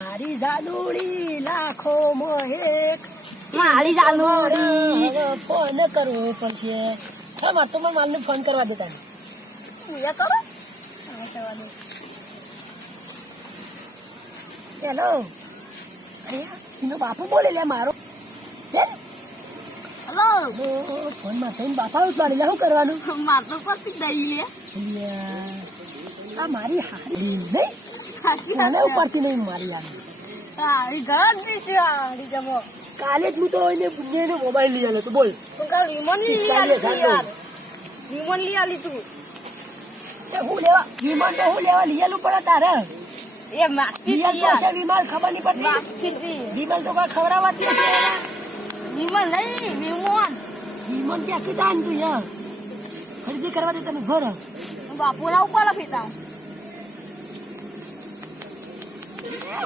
મારી જાદુડી લાખો મોહેક મારી જાદુડી ફોન કરવો પડશે. હા મારે તો માલને ફોન કરવા દેતા પૂજા કરો. હેલો એનો બાપુ બોલે લે મારો હલો ફોન માં થઈને બાપા ઉઠવાડી લે શું કરવાનું માર તો પતિ દઈ લે આ મારી હારી નહીં મને ઉપરથી નહીં મારી આવી હારી ઘર દીધી હારી જમો કાલે જ હું તો એને બંનેનો મોબાઈલ લઈ આવ્યો તો બોલ વિમન લઈ આલી યાર વિમન લઈ આલી તું હું લેવા વિમાન તો હું લેવા લઈ આલું પડે તારે એ માટી વિમાન ખબર નહીં પડતી માટી વિમાન તો કોઈ ખવડાવતી હશે વિમન નહીં વિમન વિમાન ક્યાં કીધા ને તું યાર ખરીદી કરવા દે તમે ઘર બાપુના ઉપર ફીતા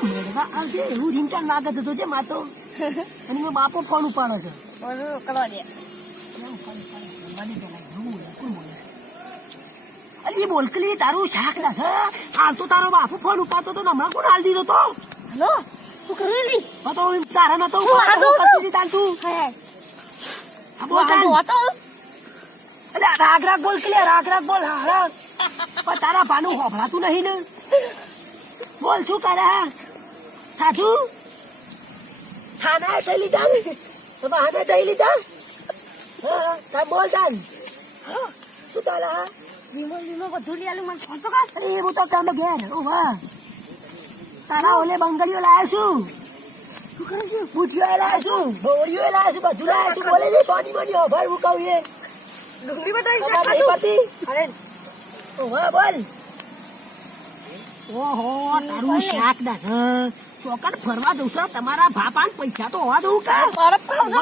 મેળવા આવજે એવું રીંગણ લાગત હતો છે માતો અને મેં બાપો ફોન ઉપાડો છે બોલો કરવા દે અલી બોલકલી તારું શાક ના છે હાલ તો તારો બાપુ ફોન ઉપાડતો તો હમણાં કોણ હાલ દીધો તો હલો શું કર્યું લી તો તારા નતો તું રાગ રાગ બોલ કે રાગ રાગ બોલ હા પણ તારા ભાનું હોભળાતું નહીં ને બોલ શું કરે સાચુ ખાના થઈ લીધા ને બહાને થઈ લીધા હા બોલ જાન શું ચાલે હા વિમન બધું લઈ આલું મને ફોન તો કર અરે હું તો તમે ઘેર ઓ વાહ તારા ઓલે બંગડીઓ લાયા છું શું કરે છે પૂછ્યો લાયા છું બોરીઓ લાયા છું બધું લાયા છું બોલે છે પાણી પાણી હોભળ હું કહું એ ડુંગળી બતાવી નહીં પડતી અરે ઓ વાહ બોલ ઓહો તારું શાક ના ચોકડ ફરવા દઉં છો તમારા બાપાને પૈસા તો હોવા દઉં કા બરફ ખાવ છો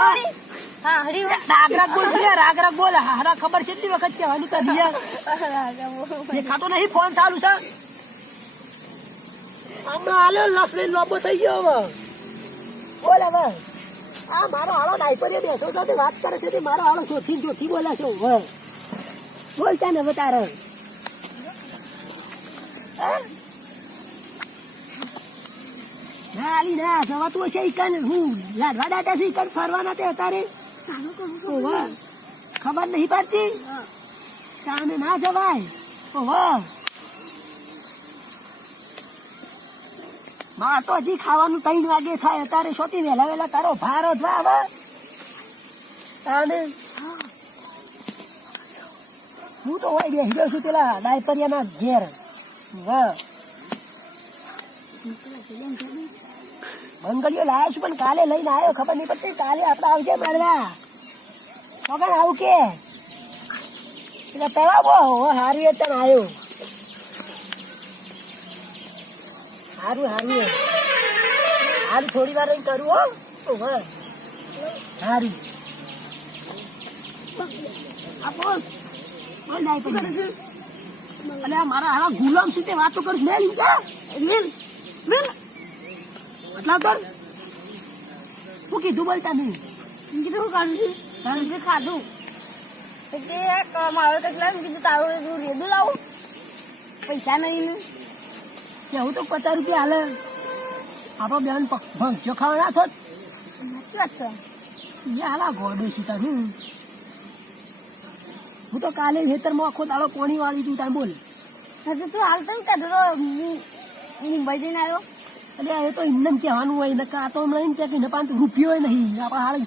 હા હરી રાગ રાગ બોલ રાગ રાગ બોલ હારા ખબર છે કેટલી વખત કહેવાનું કરી દેખાતો નહીં ફોન ચાલુ છે હમણાં હાલો લફડે લોબો થઈ ગયો હવે બોલ હવે આ મારો હાલો ડાયપર બેઠો સાથે વાત કરે છે તે મારો હાલો ચોથી બોલે છે બોલ ત્યાં ને હવે તારે ના આલી ના જવાતું હશે ઈકન હું લાડવા દાટા છે ઈકન ફરવાના તે તારે ખબર નહીં પડતી સામે ના જવાય ઓહો માં તો હજી ખાવાનું 3 વાગે થાય અત્યારે સોતી વહેલા વહેલા તારો ભારો જ આવે તાને હું તો હોય બે હીરો છું પેલા ડાયપરિયાના ઘેર વાહ બંગડીઓ લાવ્યો છું પણ કાલે લઈને આવ્યો ખબર નહીં પડતી કાલે આપડે આવજે મળવા વગર આવું કે એટલે તળાવો હારું એ તને આવ્યો હારું હારું હારું થોડી વાર રહીને કરું હો હારું બોલ બોલ નાઈ પડી અલે મારા હારા ગુલામ શું તે વાતો કરીશ મેં લીધા મેં મતલબ કર શું કીધું બોલતા નહીં કીધું કાઢું ખાધું એટલે મારો કેટલા કીધું તારું રેડું લાવું પૈસા નહીં ને કેવું તો 50 રૂપિયા હાલે આપડો બેન ભંગજો ખાવા ના થોત વાત છે હાલા ગોડે સીતા હું તો કાલે ખેતરમાં આખો દાડો પોણી વાળી તું તાર બોલ હજુ તું હાલતો ને ત્યાં મુંબઈ જઈને આવ્યો એટલે એ તો ઇન્દન કહેવાનું હોય ને આ તો હમણાં કે પાંચ રૂપિયો નહીં આપડે હાલ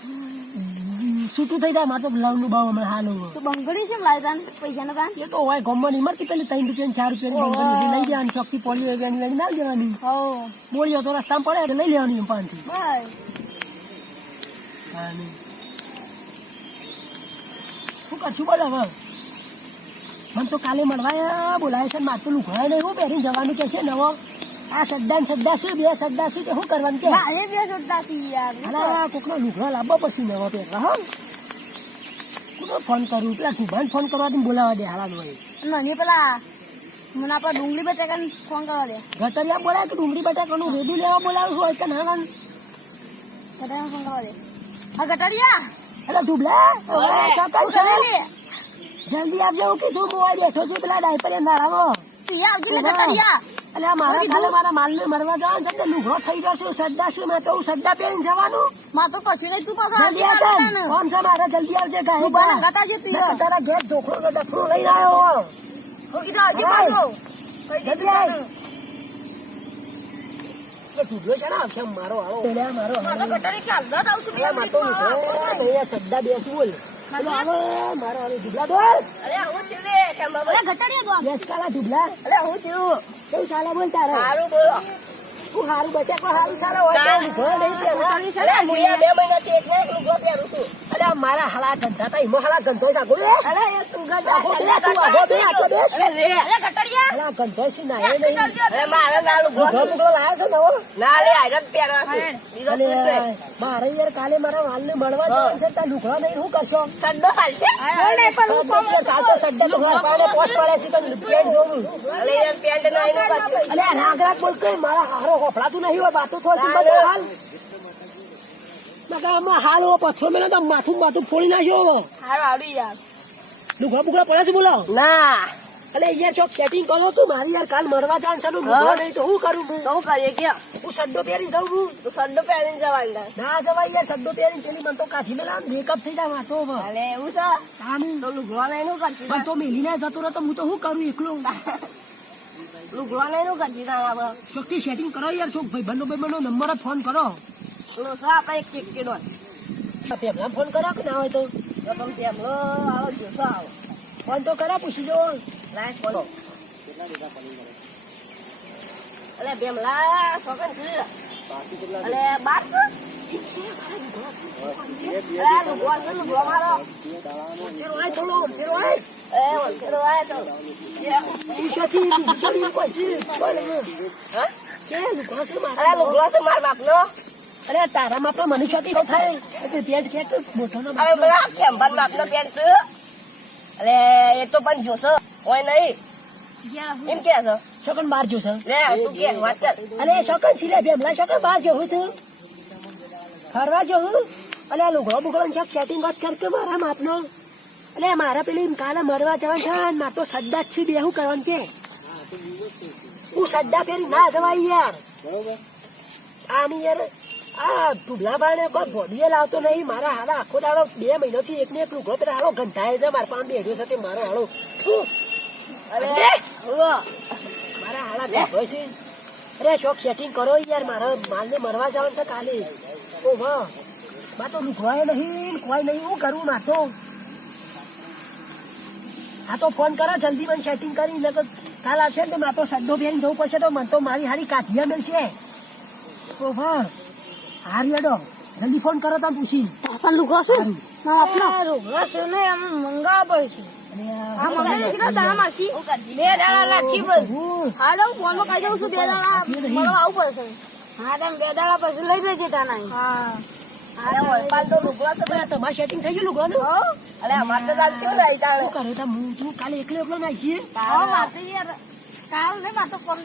છૂટું થઈ જાય મારે તો લાવનું ભાવ હમણાં હાલ તો બંગડી છે લાવ્યા ને પૈસા ના એ તો હોય ગમવાની મળતી પેલી 3 રૂપિયા 4 રૂપિયા બંગડી લઈ જવાની ચોકથી પોલી હોય એની લઈને ના જવાની બોલીઓ તો રસ્તામાં પડે એટલે લઈ લેવાની એમ 5 થી શું કરશું બોલો હવે મને તો કાલે મળવા બોલાય છે મારે તો લુઘાય નહીં હું પહેરીને જવાનું કે છે નવો આ સદ્દા શું બે સદ્દા શું શું કરવાનું કે કોકનો લુઘડો લાવવો પછી નવો પહેરવા હા કોનો ફોન કરું પેલા સુભાન ફોન કરવાથી બોલાવા દે હાલા ભાઈ નહીં પેલા મને આપડે ડુંગળી બટાકાને ફોન કરવા દે ગટરિયા બોલાય કે ડુંગળી બટાકાનું રેડું લેવા બોલાવું હોય કે ના ગટરિયા ફોન કરવા દે હા ગટરિયા એટલે ડુબલા જલ્દી આવજો કીધું મોબાઈલ બેઠો છું પેલા ડાયપર નારાવો પિયા આવજે ને ગટરિયા. અલ્યા મારા કાલે મારા માલને મરવા જવાનું છે, લુગડો થઈ ગયો છું, સદ્દા છું, મેં તો હું સદ્દા પહેરીને જવાનું. માં તો કશું નહીં, તું પાછો જલ્દી આવજે આવ કાલે તને. ને. કોણ છે મારા? જલ્દી આવજે ગાય તું બને ગટાજી તું મેં તો તારા ઘેર ઢોકળો કે ડફડો લઈને આવ્યો હો. હું કીધું આવજે હાય. પાછો. જલ્દી આવ. એ ઢૂંઢલો છે ને આવશે મારો હાલો. પેલા મારો માં તો હાલો. ગટરી ચાલતો જ આવું છું. પેલા માં તો અહીંયા સદ્દા બેસું બોલ. પેલો હાલો, મારો હાલો ઢૂબલા બોલ. અરે હું થયું રે કેમ બાબા? અરે ગટરિયા દો. બેસ કાલા ઢૂબલા. અરે હું થયું? કેવું ચાલે બોલ તારે? સારું બોલો. તું હારું બચે કોઈ હારું ચાલે હોય તો લુગડો નહીં પહેરવો. અરે હું યાર 2 મહિનાથી એક ને એક લુગડો પહેરું છું. અરે આ મારા હાલા ગંધા તા ઈમો હાલા ગંધો જાગો રે. અરે એ તું ગટા આગો બે, તું આગો બે, આગો બે. અરે લે અરે ગટરિયા. હાલા ગંધો છે ના એ નહીં. અરે મારે ના લુગડો લુગડો બુગડો લાયો છે નવો? ના લે આયરન પહેરવા છે. બીજો અલે, શું છે? મારે યાર કાલે મારા વાલને મળવા જવાનું છે, તાર લુગડો નહીં હું કરશો? સડ્ડો ચાલશે? સદ્દા છે, સાચો સદ્દા તો ઘર પાડે પોસ્ટ પડે છે, તને પેન્ટ જોવું. અરે યાર પેન્ટ ના એનું કરશું. અલે આ રાગ રાગ બોલ કઈ મારા હારો હોફળાતું નહીં હોય, વાતો થોડી છે બધા હાલ. નકર આમાં હાલ હો પથ્થર મેલે તો માથું માથું ફોડી નાખ્યો હો. હારું આવડી યાર. લુગડા બુગડા પડે છે બોલો. ના અલે યાર ચોક સેટિંગ કરો તું, મારી યાર કાલ મરવા જાન છે, લુગડો નહીં તો હું કરું હું? તો હું કરીએ કે હું સડ્ડો પહેરી જાઉં હું? તું સડ્ડો પહેરીને જવાનું. ના જવાય યાર, સડ્ડો પહેરીને પેલી મને તો કાઢી મેલા મેકઅપ થઈ જાય વાતો હવે. અરે એવું છે આમ તો લુગડો ને એનું કરશું. પણ તો મેલીને જતો રહો તો હું તો શું કરું એકલો? લુગડો ને એનું કરશું તારા ચોકથી સેટિંગ કરો યાર, ચોક ભાઈબંધો નંબર જ ફોન કરો. આપણે એક કેક કેડો પેલા ફોન કરો કે ના હોય તો રકમ તેમલો આવો જોશો આવો ફોન તો કરા પૂછી જો. લાઈક બોલો. અલે બેમલા સોકન છે. અલે બાર છે. અરે લુગડો છે લુગડો મારો. તેરો આય થોડો તેરો આય ઓળખેલો આયો તો. પૂછાથી કોઈ છે બોલ ને. હા? કે લુગડો છે મારો? અરે લુગડો છે માર બાપનો. અરે તારા માં પણ મને છતી ન થાય એટલે પેટ કે મોટો નો હવે પેલા ખેંભાન બાપનો પેન્ટ છે. અલે એ તો પણ જોશો હોય નહીં એમ કે છે. શકન બાર જો છે. લે તું કે વાત કર. અરે શકન સિલે બેમલા શકન બાર જો હું છું ફરવા જો હું. અલે આ લુગડો બુગડો ને સેટિંગ વાત કરકે મારા માપનો. અલે મારા પેલી કાલે મરવા જવાનું છે ને માર તો સદ્દા જ છે, બે હું કરવાનું કે હું સદ્દા ફેરી ના જવાય યાર. આની યાર આ ઢુબલા બાને કોઈ બોડીએ લાવતો નહીં. મારા હાડા આખો દાડો 2 મહિનાથી એક ને એક લુગડો પેલા હાલો ઘંટાય છે, મારા પાસે બેઠ્યો છે તે મારો હાલો અરે લે. હુઓ. મારા હાડા બેઠો છે. અરે શોખ સેટિંગ કરો યાર, મારા માલને મરવા જવાનું છે કાલે. ઓ વાહ, માં તો લુગવાય નહીં કોઈ નહીં, હું કરું માં તો. આ તો ફોન કરો જલ્દી મને સેટિંગ કરી, નકર કાલ આવશે ને તો માં તો સડ્ડો પહેરીને જવું પડશે, તો મને તો મારી હારી કાઢિયા મળશે. ઓ વાહ, હારી હેડો જલ્દી ફોન કરો તમે પૂછી. પણ લુગડો છે લુગડો છે ને એમ મંગાવવા પડશે. આ મંગાવી કેટલા દાડા માસી? 2 દાડા લાગશે બસ. હા તો ફોન માં કહી દઉં છું 2 દાડા મળવા આવું પડશે. હા તેમ 2 દાડા પછી લઈ જજે તાના. હા અરે વલપાલ તો લુગડો છે. પેલા તમારે સેટિંગ થઈ ગયું લુગવાનું? અરે અમારે તો ચાલશે ને તાણે. શું કરે તા હું તું કાલે એકલો એકલો નાઈ છીએ? હા માતે યાર કાલ ને માતો 2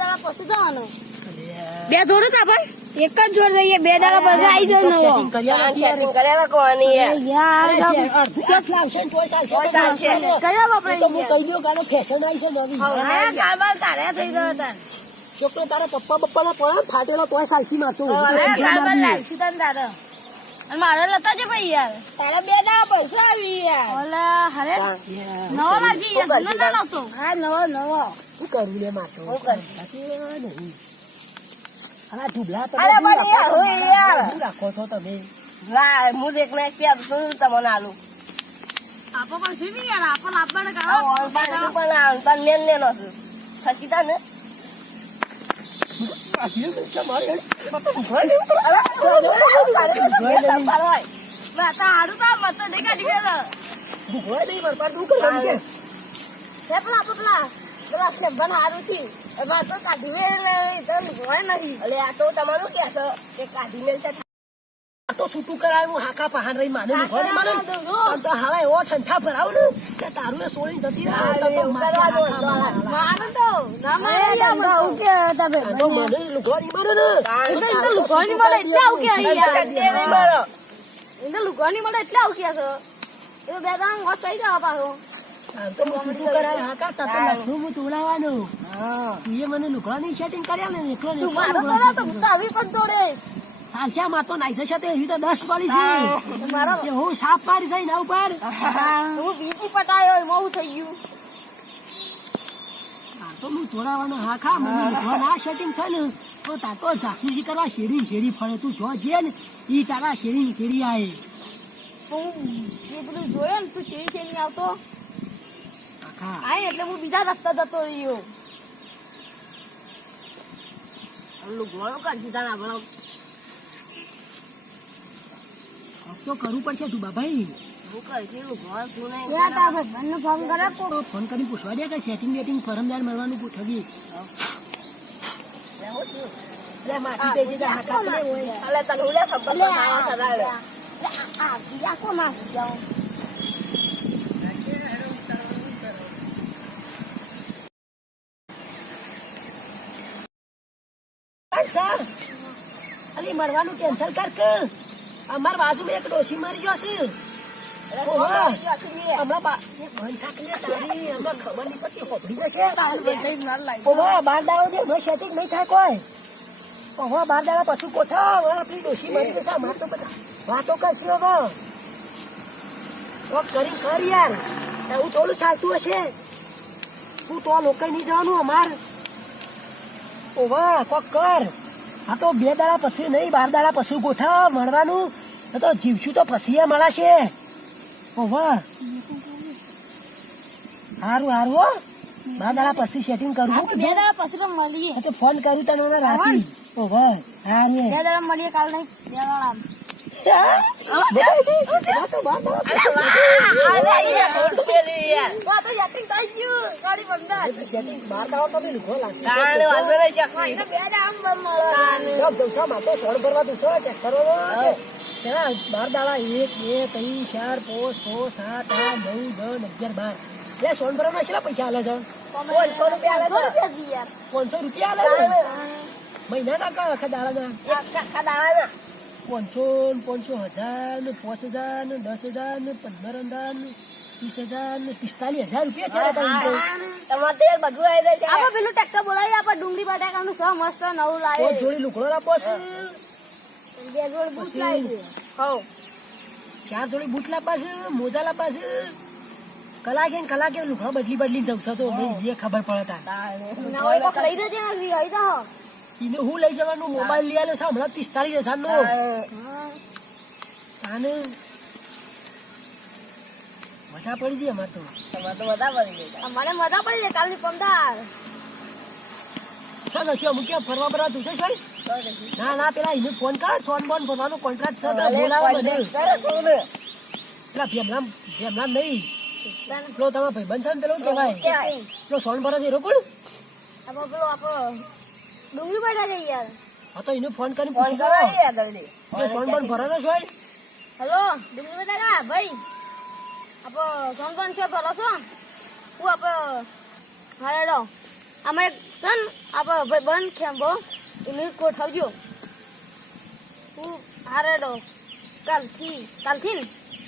દાડા પછી જવાનું. 2 જોડે જ આપણે એક જ જોડ જઈએ. 2 દાડા પછી આવી જાય નવો. સેટિંગ કર્યા નથી યાર. સેટિંગ કર્યા કોની યાર અડધું ક્યાંક લાવશે ને તોય ચાલશે. કોઈ ચાલશે. કયા વાપરે તો હું કહી દઉં કાલે ફેશન આવી છે નવી. હવે કાલમાં તારે થઈ ગયો તાર. છોકરો તારા પપ્પા ને પડે ફાટેલો તોય સાલસી મારતો. હવે કાલમાં લાગશે તને તારે. અને મારે લતા છે ભાઈ યાર. તારા 2 દાડા પૈસા આવી યાર. ઓલા હરે નવો લાગી યાર. જૂનો ના લાવતો. હા નવો. શું કરું લે મારતો? હું કરું? નહીં. આ ઢુબલા તમે અરે પણ યાર, શું હું યાર. શું રાખો છો તમે? ના હું એક ને કે શું તમને આલું. આપો પણ છે ને યાર. આપો લાપડ કાઢો. પણ આ તને લેનો છે. થકી તા ને. તો છૂટું કરાયું હાકા પહાડ રહી માને લુગડો નહીં માને. પણ તો હાલા એવો ઠંઠા ભરાવ ને કે તારું એ સોળી જતી રહે. આ તો માથે હાકા મારે. આ તો મને લુગડો નહીં માને ને. હાલ તો હું છૂટું કરાય. હા કા, તાર તો લખનું હું તોલાવાનું. તું એ મને લુગડાની setting કર્યા ને એકલો ને તું એકલો મારો લુગડા કરો તો setting હું તો આવી પણ દોડે. સાચા માં તો નાઈ જશે તો એવી તો 10 પડી છે. મારો એ હું સાપ પાડી છે એના ઉપર. હું બીજી પટાયો એમાં હું થઈ ગયું. હા તો હું તોડાવાનો. હા ખા, મને લુગડાનું આ setting છે ને તો તાર તો જાસૂસી કરવા શેરી ફરે. તું જો જે ને ઈ તારા શેરી આય. હું એ બધું જોયો ને તું શેરી શેરી આવતો આખા આય એટલે હું બીજા રસ્તા જતો રહ્યો. ઘોડો કાઢી તારા ભણો તો કરવું પડશે તું બાભાઈ. હું કઈ ઘોડ તું નહીં તારા ભાઈ ફોન કરે તો ફોન કરી પૂછવા દે કે સેટિંગ વેટિંગ પરમદાર મળવાનું પૂછવી. લે માટી પેજી દે હાકા લે હોય. અલે તને ઉલે ખબર તો આયા સદાળે આ બીજા કો માં જાવ. અલી મરવાનું કેન્સલ કર કે અમાર બાજુમાં એક ડોશી મરી ગયો છે. હમણાં બંધ થાકને તારી હમણાં ખબર નહીં પડતી હોપડી જશે. ઓહો બાર દાડો દે મેં સેટિંગ નહીં થાય કોઈ. ઓહો બાર દાડા પશુ કોઠા હવે આપણી ડોશી મરી જશે. અમાર તો બધા વાતો કરશે હવે. કોક કરી કર યાર. એવું થોડું ચાલતું હશે. તું તો લોકો નહીં જવાનું અમાર. ઓહો કોક કર. આ તો 2 દાડા પછી નહીં 12 દાડા પછી ગોઠા મળવાનું. તો જીવશું તો પછી મળશે. ઓહો હારું હારું હો. 12 દાડા પછી સેટિંગ કરવું. 2 દાડા પછી તો મળીએ. તો ફોન કરું તને રાતી. ઓહો હા રે 2 દાડા મળીએ કાલ નહીં 2 દાડા બાર દાડા 1 2 3 4 5 6 7 8 9 10 11 12 સોન ભરવા કેટલા પૈસા આલે છે? 500 રૂપિયા આલે છે. 500 રૂપિયા આલે છે મહિનાના કા આખા દાડાના? આખા દાડા 500 ને 5000 ને 10,000 ને 15,000 ને 30,000 ને 45,000 રૂપિયા ચાલે. તમારે તેલ બધું આવી જાય છે. આપણે પેલું ટ્રેક્ટર બોલાવી આપણે ડુંગળી બટાકાનું સો મસ્ત નવું લાવે. કોઈ જોડી લુગડો લાવો છે, 2 જોડી બૂટ લાવી છે. હો 4 જોડી બૂટ લાવવા છે, મોજા લાવવા છે. કલાકે લુગડો બદલી જવશે તો એ ખબર પડે. નવો કોક લઈ જજે ને લઈ જાઓ. એને હું લઈ જવાનું? મોબાઈલ લઈ આવ્યો છે હમણાં 45,000 નો. આને મજા પડી ગઈ અમારે તો. મને મજા પડી જાય કાલની 15. ચાલ હશે અમુક ક્યાં ફરવા બરવા તું છે ભાઈ? ના પેલા એને ફોન કર. સોન બોન ભરવાનો કોન્ટ્રાક્ટ છે તો બોલાવો બધે. પેલા ભેમલામ નહીં પેલો તમારા ભાઈબંધ છે ને પેલો કહેવાય પેલો સોન ભરે છે રોકડ. પેલો આપણો ડુંગળી બટા જઈએ યાર. હા તો એને ફોન કરીને પૂછી કરો સોન બોન ભરે છે ભાઈ. હેલો ડુંગળી બટાકા ભાઈ આપો સોન બોન છે ભરો છો? હું આપો હારેડો અમે સન આપો ભાઈ બંધ ખેંબો એને ગોઠવજો. હું હારેડો કાલથી ને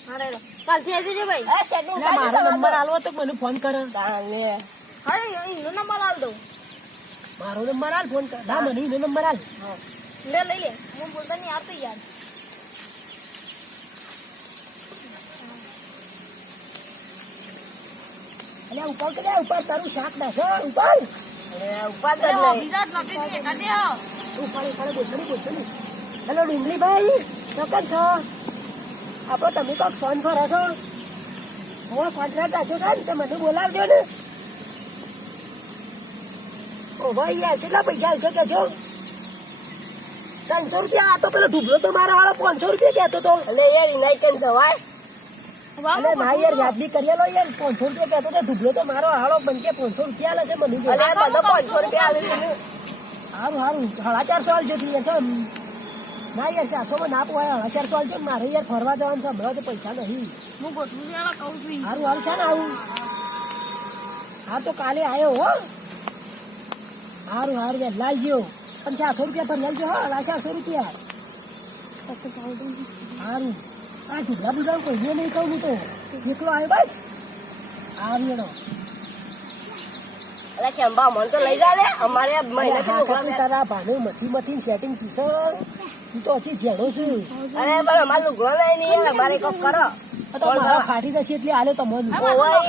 હારેડો કાલથી આવી જજો ભાઈ. મારો નંબર આલો તો મને ફોન કરે. હા એનો નંબર આલ દઉં. મારો નંબર આલ ફોન કર. ના મને એનો નંબર આલ. લે લઈ લે હું બોલતા નહીં આવતો યાર. અલ્યા ઉપર કે ઉપર તારું શાક નાખો ઉપર. ઉપર બીજા જ નથી કાઢી આવ. બોલતો. હેલો ડુંગળી ભાઈ ચોક્કસ છો? આપો તમે કોક ફોન કરો છો? હું કોન્ટ્રાક્ટ આજો કાઢ તો મને બોલાવજો ને. ઓ ભાઈ યાર કેટલા પૈસા આવશે કે છો? 300 રૂપિયા. આ તો પેલો ઢુબલો તો મારા વાળો 500 રૂપિયા કહેતો તો. એટલે યાર ઇનાઈ કેમ જવાય? અરે ના યાર યાદની કરેલો યાર 500 રૂપિયા કહેતો તો. ઢુબલો તો મારો હાળો બનકે 500 રૂપિયા આલે છે મને. બધો 500 રૂપિયા આલે છે. સારું 450 આલજો તું યાર. ના યાર 400 માં ના પોવાય. 450 આલજો. મારે યાર ફરવા જવાનું છે હમણાં તો પૈસા નહીં. હું ગોઠવું છું કહું છું. સારું છે ને આવું? હા તો કાલે આવ્યો હો. સારું વહેલા આવજો. પણ 400 રૂપિયા પર લેજો હો. 400 રૂપિયા. સારું આ ઢુકડા બુડા કોઈને નહીં કહું હું તો એકલો આવ્યો બસ. આવ્યો અરે કેમ્બા મન તો લઈ જા લે અમારે મહિનાથી લુગડા કાકા તારા ભાને મથી સેટિંગ કીધો તું તો હજી જેડો છું અરે પણ અમારે લુગડા નહીં યાર અમારે કોક કરો તો મારા ફાટી જશે એટલે આલે તો મન ઓય